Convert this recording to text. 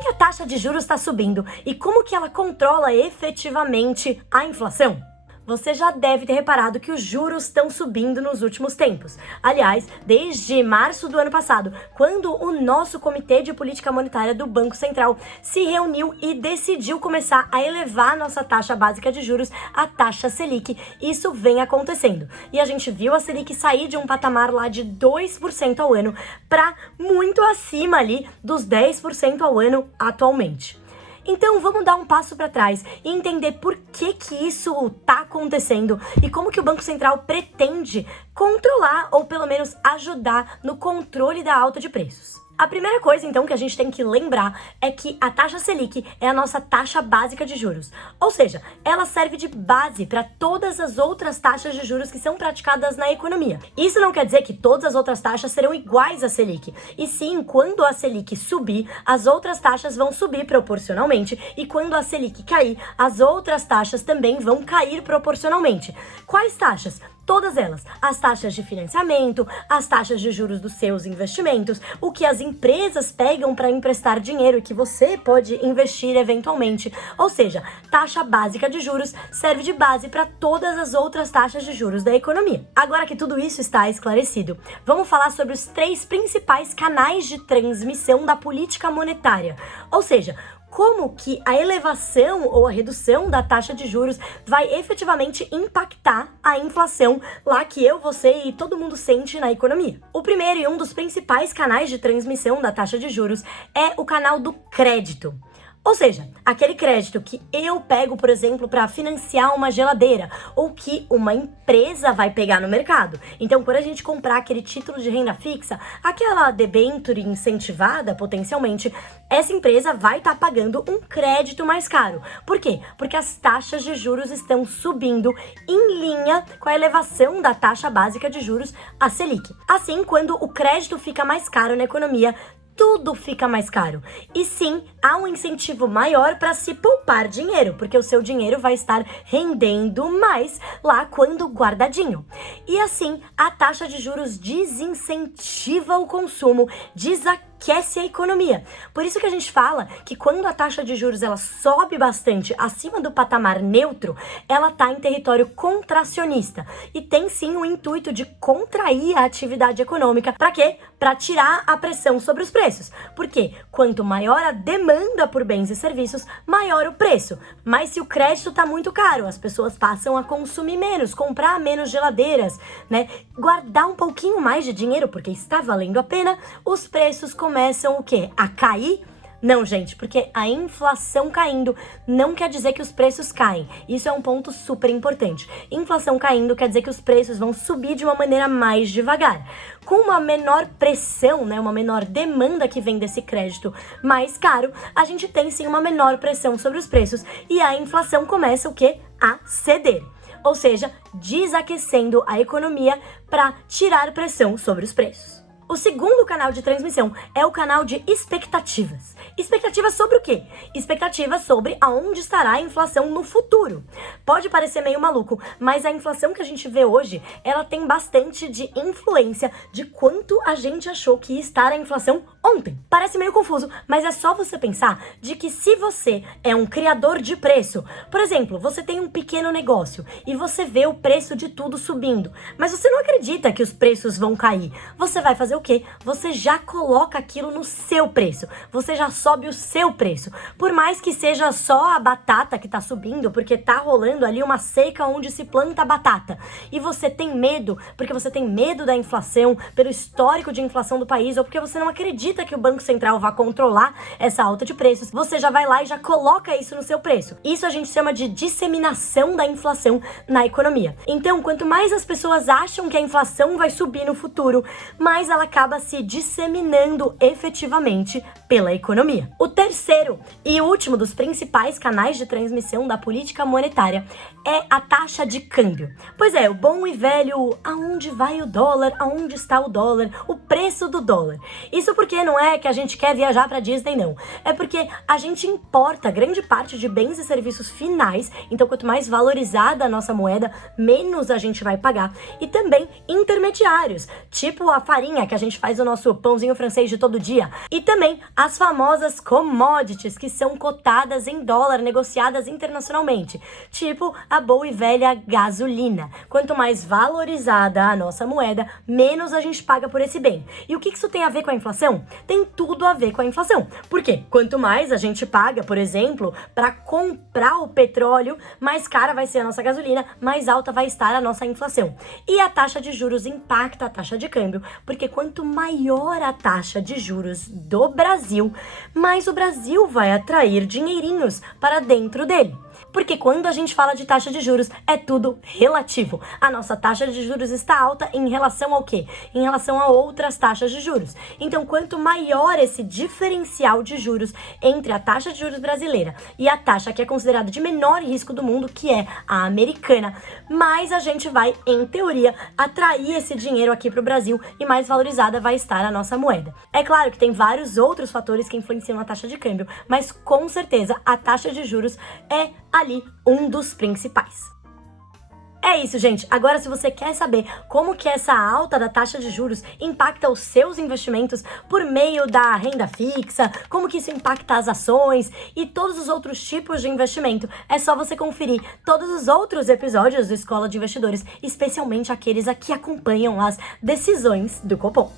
que a taxa de juros está subindo e como que ela controla efetivamente a inflação? Você já deve ter reparado que os juros estão subindo nos últimos tempos. Aliás, desde março do ano passado, quando o nosso Comitê de Política Monetária do Banco Central se reuniu e decidiu começar a elevar a nossa taxa básica de juros, a taxa Selic, isso vem acontecendo. E a gente viu a Selic sair de um patamar lá de 2% ao ano para muito acima ali dos 10% ao ano atualmente. Então vamos dar um passo para trás e entender por que isso está acontecendo e como que o Banco Central pretende controlar ou pelo menos ajudar no controle da alta de preços. A primeira coisa, então, que a gente tem que lembrar é que a taxa Selic é a nossa taxa básica de juros. Ou seja, ela serve de base para todas as outras taxas de juros que são praticadas na economia. Isso não quer dizer que todas as outras taxas serão iguais à Selic. E sim, quando a Selic subir, as outras taxas vão subir proporcionalmente. E quando a Selic cair, as outras taxas também vão cair proporcionalmente. Quais taxas? Todas elas, as taxas de financiamento, as taxas de juros dos seus investimentos, o que as empresas pegam para emprestar dinheiro e que você pode investir eventualmente. Ou seja, taxa básica de juros serve de base para todas as outras taxas de juros da economia. Agora que tudo isso está esclarecido, vamos falar sobre os 3 principais canais de transmissão da política monetária. Ou seja, como que a elevação ou a redução da taxa de juros vai efetivamente impactar a inflação lá que eu, você e todo mundo sente na economia. O primeiro e um dos principais canais de transmissão da taxa de juros é o canal do crédito. Ou seja, aquele crédito que eu pego, por exemplo, para financiar uma geladeira ou que uma empresa vai pegar no mercado. Então, quando a gente comprar aquele título de renda fixa, aquela debênture incentivada, potencialmente, essa empresa vai estar pagando um crédito mais caro. Por quê? Porque as taxas de juros estão subindo em linha com a elevação da taxa básica de juros, a Selic. Assim, quando o crédito fica mais caro na economia, tudo fica mais caro. E sim, há um incentivo maior para se poupar dinheiro, porque o seu dinheiro vai estar rendendo mais lá quando guardadinho. E assim, a taxa de juros desincentiva o consumo, desaquece a economia. Por isso que a gente fala que quando a taxa de juros ela sobe bastante acima do patamar neutro, ela está em território contracionista e tem sim o intuito de contrair a atividade econômica. Para quê? Para tirar a pressão sobre os preços. Porque quanto maior a demanda por bens e serviços, maior o preço. Mas se o crédito está muito caro, as pessoas passam a consumir menos, comprar menos geladeiras, né? Guardar um pouquinho mais de dinheiro porque está valendo a pena, os preços começam o quê? A cair? Não, gente, porque a inflação caindo não quer dizer que os preços caem. Isso é um ponto super importante. Inflação caindo quer dizer que os preços vão subir de uma maneira mais devagar. Com uma menor pressão, né, uma menor demanda que vem desse crédito mais caro, a gente tem sim uma menor pressão sobre os preços e a inflação começa o quê? A ceder. Ou seja, desaquecendo a economia para tirar pressão sobre os preços. O segundo canal de transmissão é o canal de expectativas. Expectativas sobre o quê? Expectativas sobre aonde estará a inflação no futuro. Pode parecer meio maluco, mas a inflação que a gente vê hoje, ela tem bastante de influência de quanto a gente achou que ia estar a inflação ontem. Parece meio confuso, mas é só você pensar de que se você é um criador de preço, por exemplo, você tem um pequeno negócio e você vê o preço de tudo subindo, mas você não acredita que os preços vão cair. Você vai fazer o quê? Você já coloca aquilo no seu preço. Você já sobe o seu preço. Por mais que seja só a batata que tá subindo, porque tá rolando ali uma seca onde se planta batata. E você tem medo, porque você tem medo da inflação, pelo histórico de inflação do país, ou porque você não acredita que o Banco Central vá controlar essa alta de preços, você já vai lá e já coloca isso no seu preço. Isso a gente chama de disseminação da inflação na economia. Então, quanto mais as pessoas acham que a inflação vai subir no futuro, mais ela acaba se disseminando efetivamente pela economia. O terceiro e último dos principais canais de transmissão da política monetária é a taxa de câmbio. Pois é, o bom e velho aonde vai o dólar, aonde está o dólar, o preço do dólar. Isso porque não é que a gente quer viajar para Disney, não. É porque a gente importa grande parte de bens e serviços finais, então quanto mais valorizada a nossa moeda, menos a gente vai pagar. E também intermediários, tipo a farinha que que a gente faz o nosso pãozinho francês de todo dia. E também as famosas commodities, que são cotadas em dólar, negociadas internacionalmente, tipo a boa e velha gasolina. Quanto mais valorizada a nossa moeda, menos a gente paga por esse bem. E o que isso tem a ver com a inflação? Tem tudo a ver com a inflação. Por quê? Quanto mais a gente paga, por exemplo, para comprar o petróleo, mais cara vai ser a nossa gasolina, mais alta vai estar a nossa inflação. E a taxa de juros impacta a taxa de câmbio, porque quanto maior a taxa de juros do Brasil, mais o Brasil vai atrair dinheirinhos para dentro dele. Porque quando a gente fala de taxa de juros, é tudo relativo. A nossa taxa de juros está alta em relação ao quê? Em relação a outras taxas de juros. Então, quanto maior esse diferencial de juros entre a taxa de juros brasileira e a taxa que é considerada de menor risco do mundo, que é a americana, mais a gente vai, em teoria, atrair esse dinheiro aqui para o Brasil e mais valorizada vai estar a nossa moeda. É claro que tem vários outros fatores que influenciam a taxa de câmbio, mas com certeza a taxa de juros é ali um dos principais. É isso, gente. Agora, se você quer saber como que essa alta da taxa de juros impacta os seus investimentos por meio da renda fixa, como que isso impacta as ações e todos os outros tipos de investimento, é só você conferir todos os outros episódios do Escola de Investidores, especialmente aqueles que acompanham as decisões do Copom.